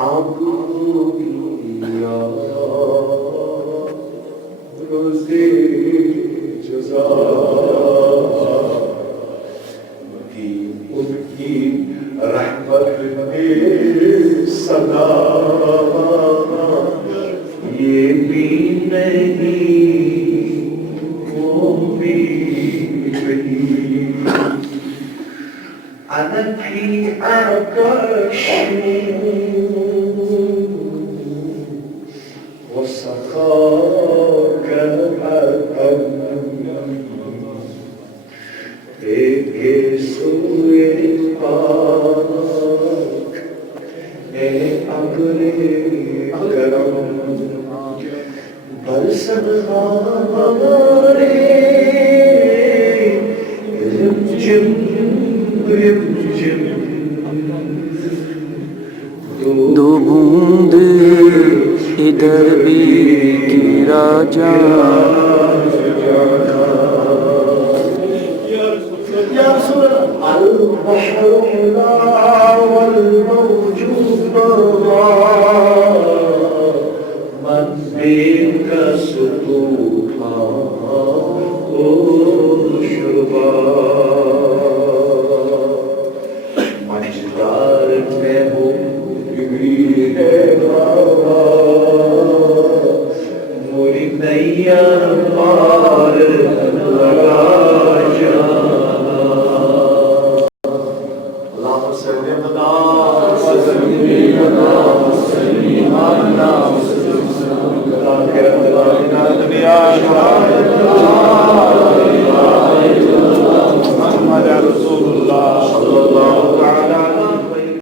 आपको दिया रोज़े जज़ा की उनकी रहमत में सदा ये भी नहीं वो भी नहीं أنا في عطش وسخاك الأمن سوء الطاق أبر كرم برسم غاري رمجم दो बूंद इधर भी गिरा जा البحر لا والموج من بك سطوحا شربا मझदार में हो मोरी नैया